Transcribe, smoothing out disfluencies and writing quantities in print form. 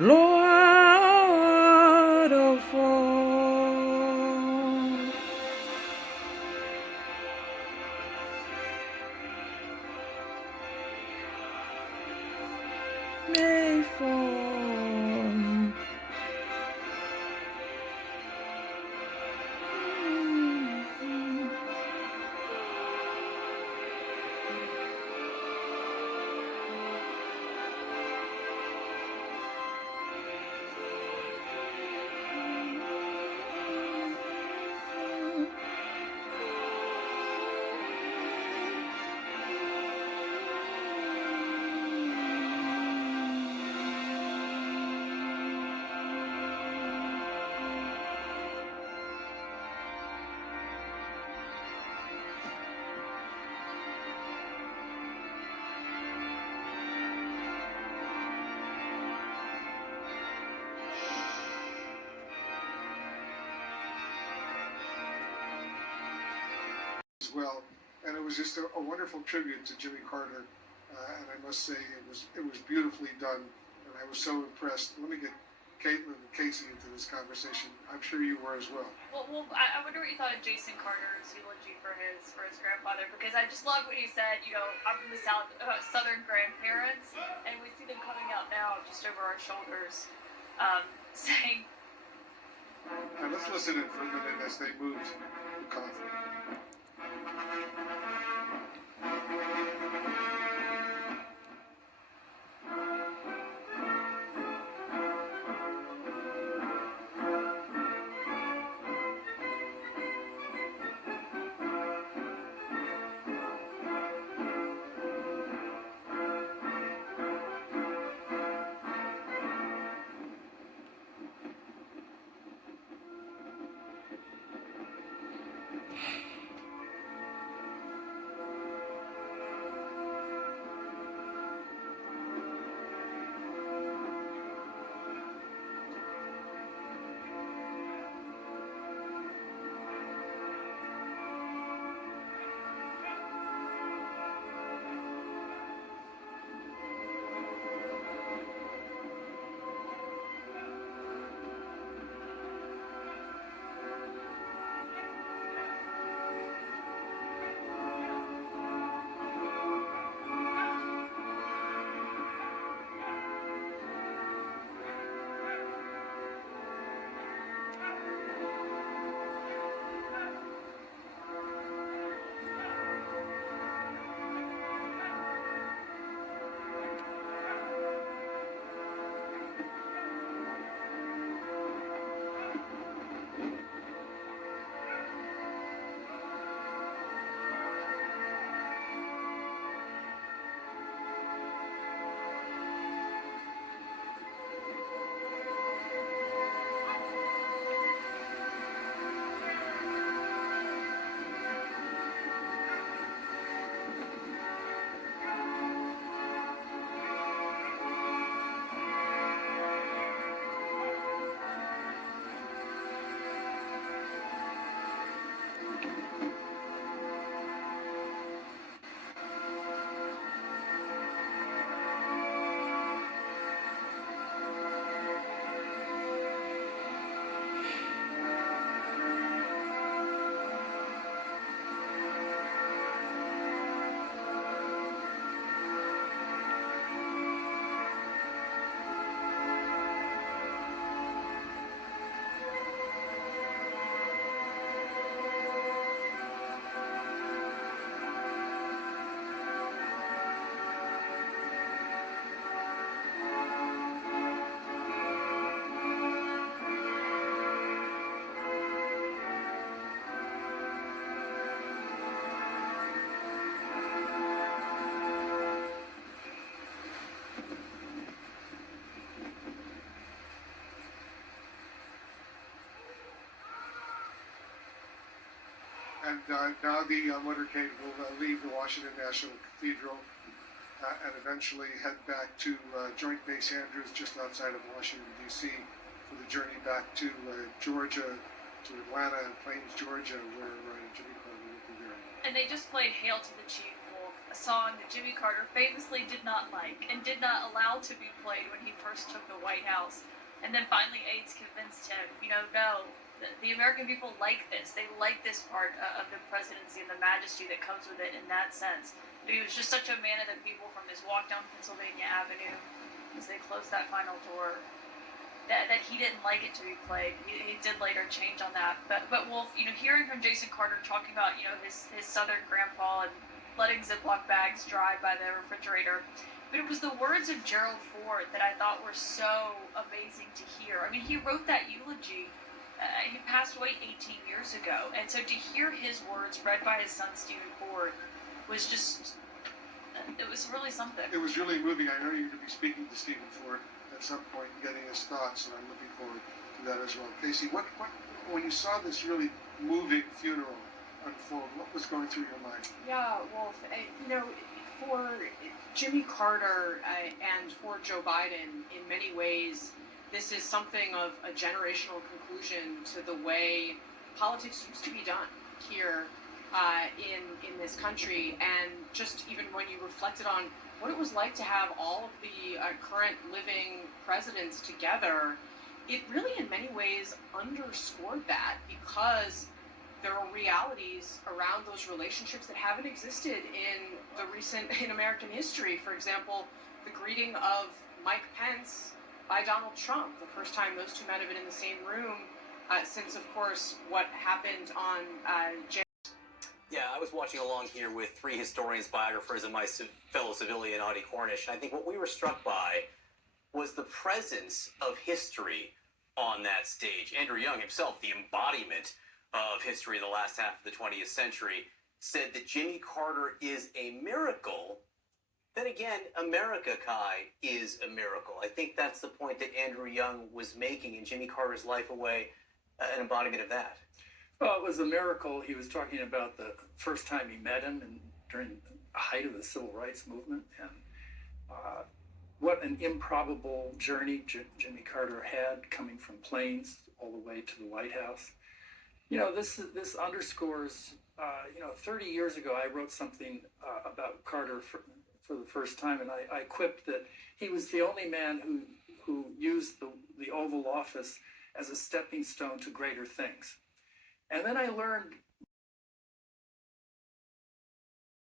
Lord of all, may fall. As well, and it was just a wonderful tribute to Jimmy Carter, and I must say it was beautifully done, and I was so impressed. Let me get Caitlin and Casey into this conversation. I'm sure you were as well. Well, I wonder what you thought of Jason Carter's eulogy for his grandfather, because I just love what he said. You know, I'm from the South, Southern grandparents, and we see them coming out now just over our shoulders, saying. Now let's listen in for a minute as they move the coffin. And now the motorcade will leave the Washington National Cathedral and eventually head back to Joint Base Andrews just outside of Washington, D.C. for the journey back to Georgia, to Atlanta and Plains, Georgia, where Jimmy Carter will be there. And they just played Hail to the Chief Wolf a song that Jimmy Carter famously did not like and did not allow to be played when he first took the White House. And then finally AIDS convinced him, no, the American people like this. They like this part of the presidency and the majesty that comes with it in that sense. But he was just such a man of the people from his walk down Pennsylvania Avenue as they closed that final door that he didn't like it to be played. He did later change on that. But Wolf, hearing from Jason Carter talking about, his Southern grandpa and letting Ziploc bags dry by the refrigerator. But it was the words of Gerald Ford that I thought were so amazing to hear. I mean, he wrote that eulogy. He passed away 18 years ago. And so to hear his words read by his son, Stephen Ford, was just, it was really something. It was really moving. I know you're going to be speaking to Stephen Ford at some point, getting his thoughts, and I'm looking forward to that as well. Casey, what when you saw this really moving funeral unfold, what was going through your mind? Yeah, Wolf, for Jimmy Carter and for Joe Biden, in many ways, this is something of a generational conclusion to the way politics used to be done here in this country. And just even when you reflected on what it was like to have all of the current living presidents together, it really in many ways underscored that, because there are realities around those relationships that haven't existed in American history. For example, the greeting of Mike Pence by Donald Trump, the first time those two men have been in the same room since, of course, what happened on Yeah, I was watching along here with three historians, biographers, and my fellow civilian, Audie Cornish. And I think what we were struck by was the presence of history on that stage. Andrew Young himself, the embodiment of history in the last half of the 20th century, said that Jimmy Carter is a miracle. Then again, America, Kai, is a miracle. I think that's the point that Andrew Young was making in Jimmy Carter's life away, an embodiment of that. Well, it was a miracle. He was talking about the first time he met him and during the height of the civil rights movement, and what an improbable journey Jimmy Carter had, coming from Plains all the way to the White House. This underscores, 30 years ago I wrote something about Carter for the first time, and I quipped that he was the only man who used the Oval Office as a stepping stone to greater things. And then I learned